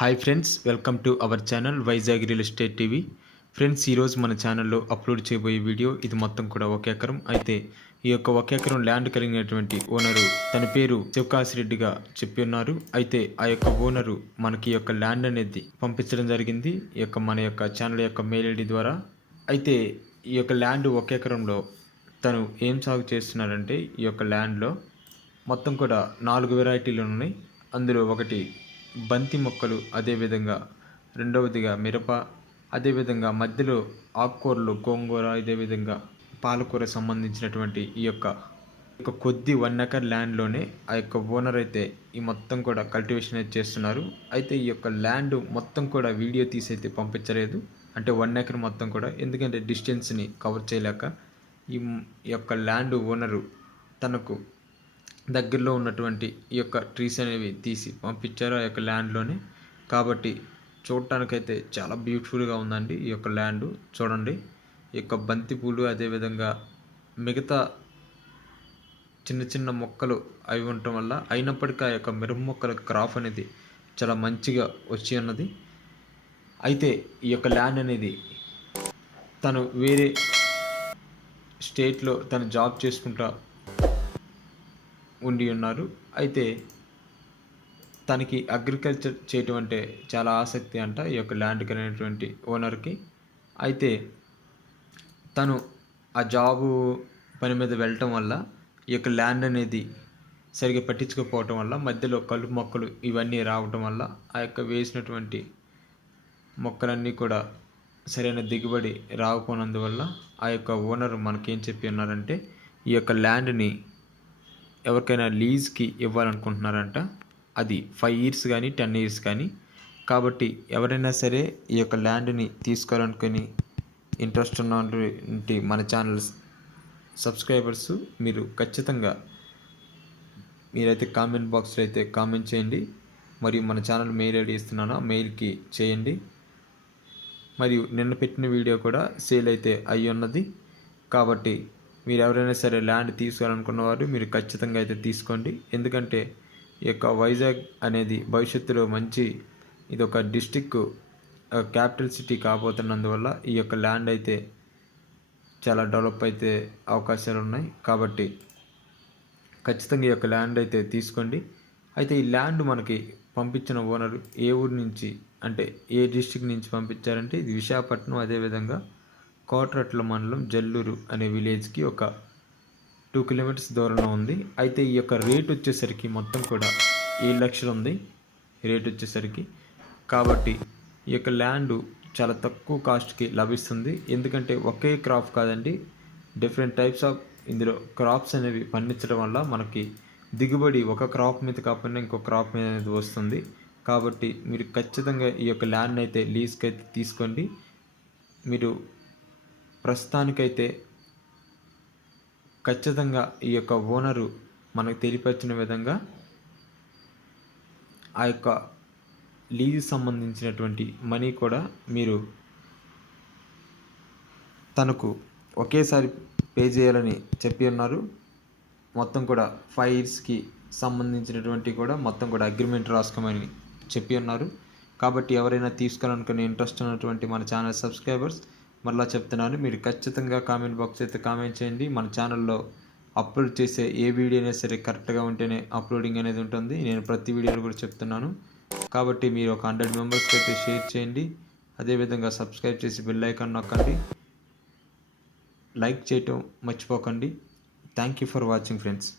Hi friends welcome to our channel Vizag real estate TV friends ఈరోజు మన ఛానల్లో upload చేయబోయే వీడియో ఇది మొత్తం కూడా ఒక ఎకరం. అయితే ఈ యొక్క ఒక ఎకరం ల్యాండ్ కలిగినటువంటి ఓనరు తన పేరు శివకాశి రెడ్డిగా చెప్పి ఉన్నారు. అయితే ఆ యొక్క ఓనరు మనకి యొక్క ల్యాండ్ అనేది పంపించడం జరిగింది ఈ యొక్క మన యొక్క ఛానల్ యొక్క మెయిల్ ఐడి ద్వారా. అయితే ఈ యొక్క ల్యాండ్ ఒక ఎకరంలో తను ఏం సాగు చేస్తున్నారంటే ఈ యొక్క ల్యాండ్లో మొత్తం కూడా నాలుగు వెరైటీలు ఉన్నాయి. అందులో ఒకటి బంతి మొక్కలు అదేవిధంగా రెండవదిగా మిరప అదేవిధంగా మధ్యలో ఆకుకూరలు గోంగూర అదేవిధంగా పాలకూర సంబంధించినటువంటి ఈ యొక్క ఒక కొద్ది వన్ ఎకర్ ల్యాండ్లోనే ఆ యొక్క ఓనర్ అయితే ఈ మొత్తం కూడా కల్టివేషన్ అయితే చేస్తున్నారు. అయితే ఈ యొక్క ల్యాండ్ మొత్తం కూడా వీడియో తీసి అయితే పంపించలేదు. అంటే వన్ ఎకర్ మొత్తం కూడా ఎందుకంటే డిస్టెన్స్ని కవర్ చేయలేక ఈ ఈ యొక్క ల్యాండ్ ఓనరు తనకు దగ్గరలో ఉన్నటువంటి ఈ యొక్క ట్రీస్ అనేవి తీసి పంపించారు ఆ యొక్క ల్యాండ్లోనే కాబట్టి చూడటానికైతే చాలా బ్యూటిఫుల్గా ఉందండి ఈ యొక్క ల్యాండ్ చూడండి ఈ యొక్క బంతి పూలు అదేవిధంగా మిగతా చిన్న చిన్న మొక్కలు అవి ఉండటం వల్ల అయినప్పటికీ ఆ యొక్క మిరప మొక్కల క్రాప్ అనేది చాలా మంచిగా వచ్చి ఉన్నది. అయితే ఈ యొక్క ల్యాండ్ అనేది తను వేరే స్టేట్లో తను జాబ్ చేసుకుంటా ఉండి ఉన్నారు. అయితే తనకి అగ్రికల్చర్ చేయటం అంటే చాలా ఆసక్తి అంట ఈ యొక్క ల్యాండ్ అనేటువంటి ఓనర్కి అయితే తను ఆ జాబు పని మీద వెళ్ళటం వల్ల ఈ యొక్క ల్యాండ్ అనేది సరిగ్గా పట్టించుకోకపోవటం వల్ల మధ్యలో కలుపు మొక్కలు ఇవన్నీ రావటం వల్ల ఆ యొక్క వేసినటువంటి మొక్కలన్నీ కూడా సరైన దిగుబడి రాకపోనందువల్ల ఆ యొక్క ఓనర్ మనకేం చెప్పి ఉన్నారంటే ఈ యొక్క ల్యాండ్ని ఎవరికైనా లీజ్కి ఇవ్వాలనుకుంటున్నారంట అది ఫైవ్ ఇయర్స్ కానీ టెన్ ఇయర్స్ కానీ. కాబట్టి ఎవరైనా సరే ఈ యొక్క ల్యాండ్ని తీసుకోవాలనుకుని ఇంట్రెస్ట్ ఉన్నటువంటి మన ఛానల్ సబ్స్క్రైబర్స్ మీరు ఖచ్చితంగా మీరైతే కామెంట్ బాక్స్లో అయితే కామెంట్ చేయండి. మరియు మన ఛానల్ మెయిల్ ఐడి ఇస్తున్నాను మెయిల్కి చేయండి. మరియు నిన్న పెట్టిన వీడియో కూడా సేల్ అయితే అయి ఉన్నది కాబట్టి మీరు ఎవరైనా సరే ల్యాండ్ తీసుకోవాలనుకున్న వారు మీరు ఖచ్చితంగా అయితే తీసుకోండి. ఎందుకంటే ఈ యొక్క వైజాగ్ అనేది భవిష్యత్తులో మంచి ఇది ఒక డిస్టిక్ క్యాపిటల్ సిటీ కాబోతున్నందువల్ల ఈ యొక్క ల్యాండ్ అయితే చాలా డెవలప్ అయితే అవకాశాలు ఉన్నాయి. కాబట్టి ఖచ్చితంగా ఈ యొక్క ల్యాండ్ అయితే తీసుకోండి. అయితే ఈ ల్యాండ్ మనకి పంపించిన ఓనర్ ఏ ఊరు నుంచి అంటే ఏ డిస్టిక్ నుంచి పంపించారంటే ఇది విశాఖపట్నం అదేవిధంగా కోట్రట్ల మండలం జల్లూరు అనే విలేజ్కి ఒక టూ కిలోమీటర్స్ దూరంలో ఉంది. అయితే ఈ యొక్క రేట్ వచ్చేసరికి మొత్తం కూడా ఏడు లక్షలు ఉంది. రేట్ వచ్చేసరికి కాబట్టి ఈ యొక్క ల్యాండ్ చాలా తక్కువ కాస్ట్కి లభిస్తుంది. ఎందుకంటే ఒకే క్రాప్ కాదండి డిఫరెంట్ టైప్స్ ఆఫ్ ఇందులో క్రాప్స్ అనేవి పండించడం వల్ల మనకి దిగుబడి ఒక క్రాప్ మీద కాకుండా ఇంకో క్రాప్ మీద అనేది వస్తుంది. కాబట్టి మీరు ఖచ్చితంగా ఈ యొక్క ల్యాండ్ అయితే లీజ్కి అయితే తీసుకోండి. మీరు ప్రస్తుతానికైతే ఖచ్చితంగా ఈ యొక్క ఓనరు మనకు తెలియపరిచిన విధంగా ఆ యొక్క లీజు సంబంధించినటువంటి మనీ కూడా మీరు తనకు ఒకేసారి పే చేయాలని చెప్పి ఉన్నారు. మొత్తం కూడా ఫైవ్ ఇయర్స్కి సంబంధించినటువంటి కూడా మొత్తం కూడా అగ్రిమెంట్ రాసుకోమని చెప్పి ఉన్నారు. కాబట్టి ఎవరైనా తీసుకోవాలనుకునే ఇంట్రెస్ట్ ఉన్నటువంటి మన ఛానల్ సబ్స్క్రైబర్స్ మరలా చెప్తున్నాను మీరు ఖచ్చితంగా కామెంట్ బాక్స్ అయితే కామెంట్ చేయండి. మన ఛానల్లో అప్లోడ్ చేసే ఏ వీడియో అయినా సరే కరెక్ట్గా ఉంటేనే అప్లోడింగ్ అనేది ఉంటుంది. నేను ప్రతి వీడియోలో కూడా చెప్తున్నాను. కాబట్టి మీరు ఒక హండ్రెడ్ మెంబర్స్కి అయితే షేర్ చేయండి. అదేవిధంగా సబ్స్క్రైబ్ చేసి బెల్ ఐకాన్ నొక్కండి. లైక్ చేయటం మర్చిపోకండి. Thank you for watching friends.